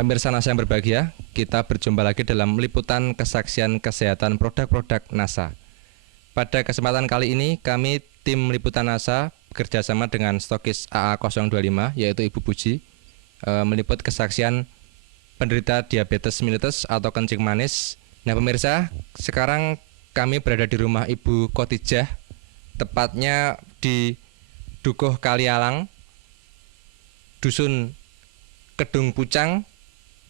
Pemirsa NASA yang berbahagia, kita berjumpa lagi dalam liputan kesaksian kesehatan produk-produk NASA. Pada kesempatan kali ini, kami tim liputan NASA bekerjasama dengan stokis AA025, yaitu Ibu Puji, meliput kesaksian penderita diabetes mellitus atau kencing manis. Nah pemirsa, sekarang kami berada di rumah Ibu Khotijah, tepatnya di Dukuh Kalialang, Dusun Kedung Pucang,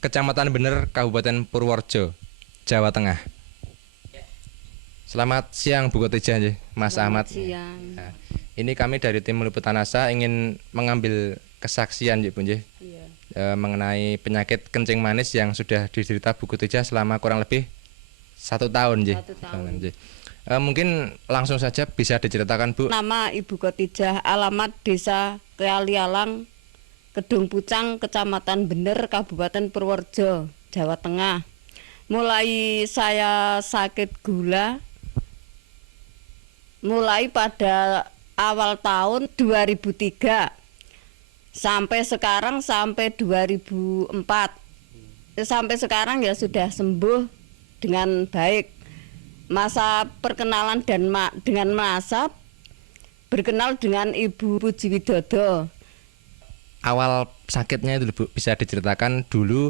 Kecamatan Bener, Kabupaten Purworejo, Jawa Tengah. Selamat siang Bu Khotijah, Mas Ahmad. Siang. Nah, ini kami dari tim liputan NASA ingin mengambil kesaksian Bu mengenai penyakit kencing manis yang sudah diderita Bu Khotijah selama kurang lebih 1 tahun. 1 tahun. Mungkin langsung saja bisa diceritakan Bu. Nama Ibu Khotijah, alamat Desa Kalialang, Kedung Pucang, Kecamatan Bener, Kabupaten Purworejo, Jawa Tengah. Mulai saya sakit gula mulai pada awal tahun 2003 sampai sekarang, sampai 2004. Sampai sekarang ya sudah sembuh dengan baik. Masa perkenalan dan dengan masa berkenal dengan Ibu Puji Widodo. Awal sakitnya itu Bu, bisa diceritakan dulu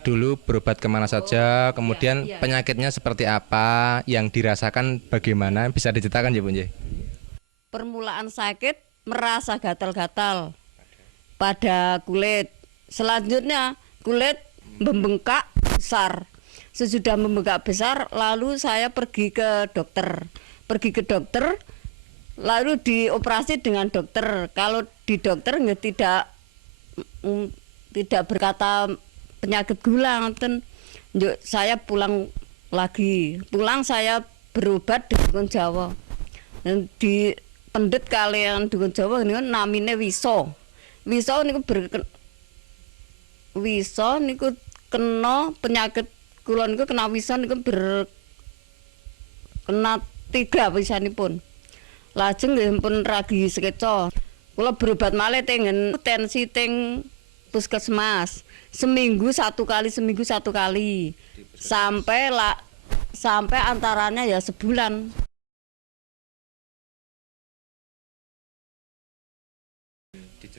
dulu berobat kemana saja, kemudian penyakitnya seperti apa, yang dirasakan bagaimana, bisa diceritakan ya Bu? Permulaan sakit merasa gatal-gatal pada kulit. Selanjutnya kulit membengkak besar. Sesudah membengkak besar, lalu saya pergi ke dokter. Lalu dioperasi dengan dokter. Kalau di dokter nggak tidak berkata penyakit gula, saya pulang lagi. Pulang saya berobat di Dukun Jawa. Dan di pendet kalian Dukun Jawa ini kan namine Wiso. Wiso niku kena penyakit kula niku kena Wiso niku kena 3 pisanipun. Lajeng nggih pun ragi sekeca. Kula berobat malih tengen tensi teng puskesmas. Seminggu satu kali. Sampai antaranya ya sebulan.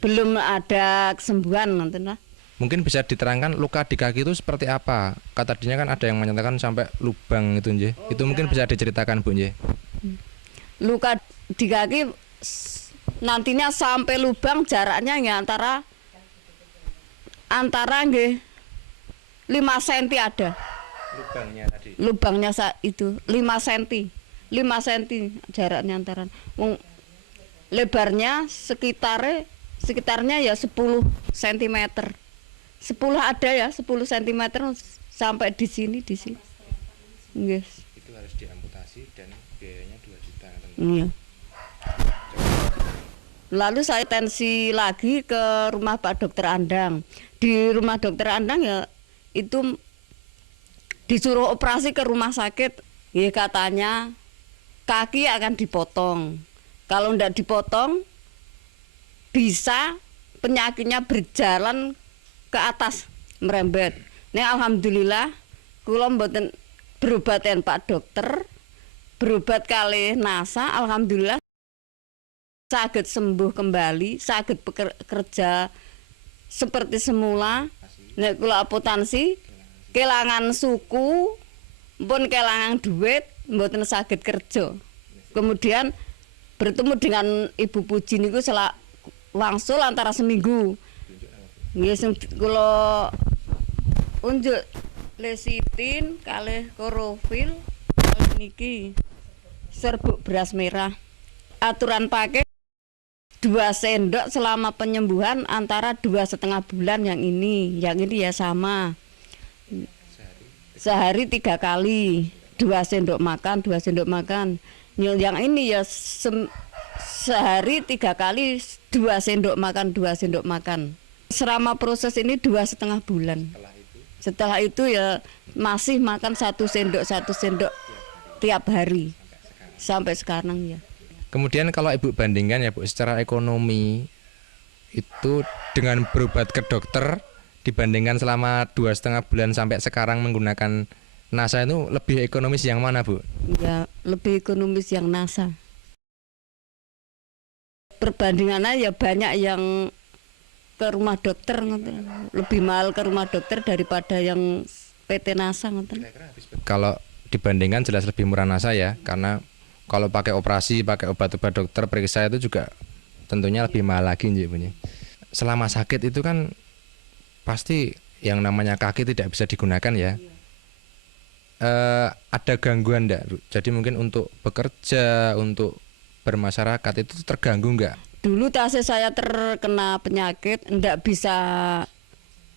Belum ada kesembuhan nanti lah. Mungkin bisa diterangkan luka di kaki itu seperti apa? Kata tadinya kan ada yang menyatakan sampai lubang itu nje. Itu mungkin bisa diceritakan Bu nje. Luka di kaki nantinya sampai lubang jaraknya ya antara nggih 5 cm ada. Lubangnya tadi. Lubangnya itu 5 cm. 5 cm jaraknya antara. Lebarnya sekitarnya ya 10 cm. 10 ada ya, 10 cm sampai di sini. Nggih. Itu harus diamputasi dan biayanya 2 juta. Iya. Lalu saya tensi lagi ke rumah Pak Dokter Andang. Di rumah Dokter Andang ya itu disuruh operasi ke rumah sakit. Ya katanya kaki akan dipotong. Kalau tidak dipotong bisa penyakitnya berjalan ke atas merembet. Nah alhamdulillah kula mboten berobaten Pak Dokter, berobat kali NASA, alhamdulillah saged sembuh kembali, saged bekerja seperti semula. Nek kula apotansi kelangan suku pun kelangan duit mboten saged kerja. Kemudian bertemu dengan Ibu Puji niku wangsul antara seminggu. Nggih sing kula unjuk lesitin kalih klorofil kalih niki serbuk beras merah. Aturan pakai 2 sendok selama penyembuhan antara 2,5 bulan yang ini ya sama. Sehari 3 kali, 2 sendok makan. Yang ini ya sehari 3 kali 2 sendok makan. Selama proses ini 2,5 bulan. Setelah itu ya masih makan 1 sendok tiap hari sampai sekarang ya. Kemudian kalau Ibu bandingkan ya Bu, secara ekonomi itu dengan berobat ke dokter dibandingkan selama 2,5 bulan sampai sekarang menggunakan NASA itu lebih ekonomis yang mana, Bu? Ya, lebih ekonomis yang NASA. Perbandingannya ya banyak yang ke rumah dokter, ngoten. Lebih mahal ke rumah dokter daripada yang PT NASA. Ngoten. Kalau dibandingkan jelas lebih murah NASA ya, karena kalau pakai operasi, pakai obat-obat dokter periksa itu juga tentunya lebih mahal lagi, Bu. Selama sakit itu kan pasti yang namanya kaki tidak bisa digunakan ya. Ada gangguan enggak? Jadi mungkin untuk bekerja, untuk bermasyarakat itu terganggu enggak? Dulu tasnya saya terkena penyakit, enggak bisa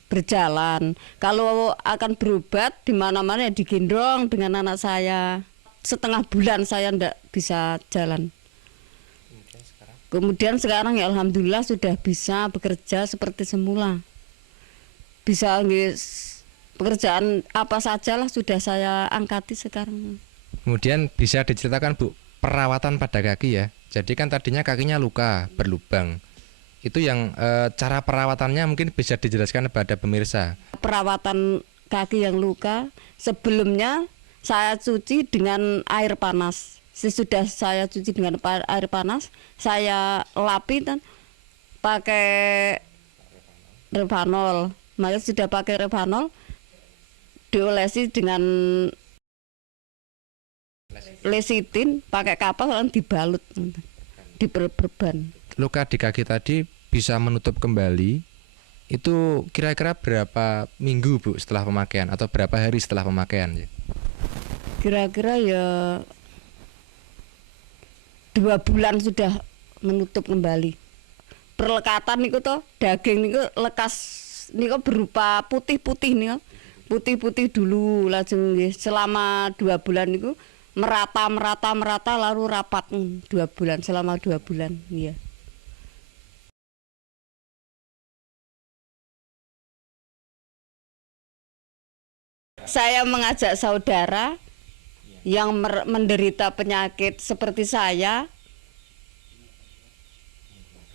berjalan. Kalau akan berobat di mana-mana ya digendong dengan anak saya. Setengah bulan saya enggak bisa jalan. Kemudian sekarang ya alhamdulillah sudah bisa bekerja seperti semula. Bisa pekerjaan apa sajalah sudah saya angkati sekarang. Kemudian bisa diceritakan, Bu, perawatan pada kaki ya. Jadi kan tadinya kakinya luka, berlubang. Itu yang cara perawatannya mungkin bisa dijelaskan kepada pemirsa. Perawatan kaki yang luka, sebelumnya saya cuci dengan air panas. Sesudah saya cuci dengan air panas, saya lapi dan pakai Revanol. Maka sudah pakai Revanol, diolesi dengan lesitin, pakai kapas lalu dibalut, diperban. Luka di kaki tadi bisa menutup kembali. Itu kira-kira berapa minggu, Bu, setelah pemakaian atau berapa hari setelah pemakaian? Kira-kira ya 2 bulan sudah menutup kembali. Perlekatan niku toh, daging niku lekas niku berupa putih-putih niku. Putih-putih dulu lajeng selama 2 bulan niku merata lalu rapat 2 bulan selama 2 bulan ya. Saya mengajak saudara yang menderita penyakit seperti saya,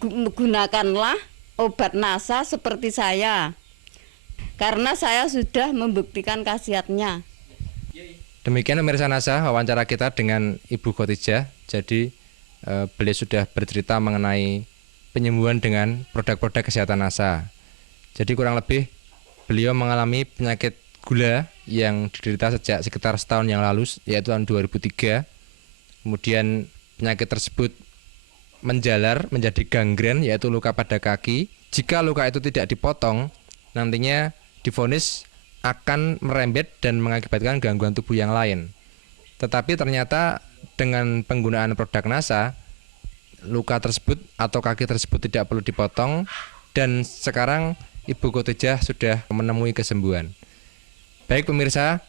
gunakanlah obat NASA seperti saya, karena saya sudah membuktikan khasiatnya. Demikian pemirsa NASA, wawancara kita dengan Ibu Khotijah. Jadi beliau sudah bercerita mengenai penyembuhan dengan produk-produk kesehatan NASA. Jadi kurang lebih beliau mengalami penyakit gula yang diderita sejak sekitar setahun yang lalu, yaitu tahun 2003. Kemudian penyakit tersebut menjalar menjadi gangren, yaitu luka pada kaki. Jika luka itu tidak dipotong, nantinya divonis akan merembet dan mengakibatkan gangguan tubuh yang lain. Tetapi ternyata dengan penggunaan produk NASA, luka tersebut atau kaki tersebut tidak perlu dipotong, dan sekarang Ibu Khotijah sudah menemui kesembuhan. Baik pemirsa,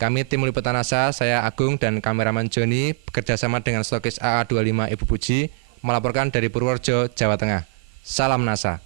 kami tim liputan NASA, saya Agung dan kameraman Joni bekerjasama dengan stokis AA25 Ibu Puji melaporkan dari Purworejo, Jawa Tengah. Salam NASA.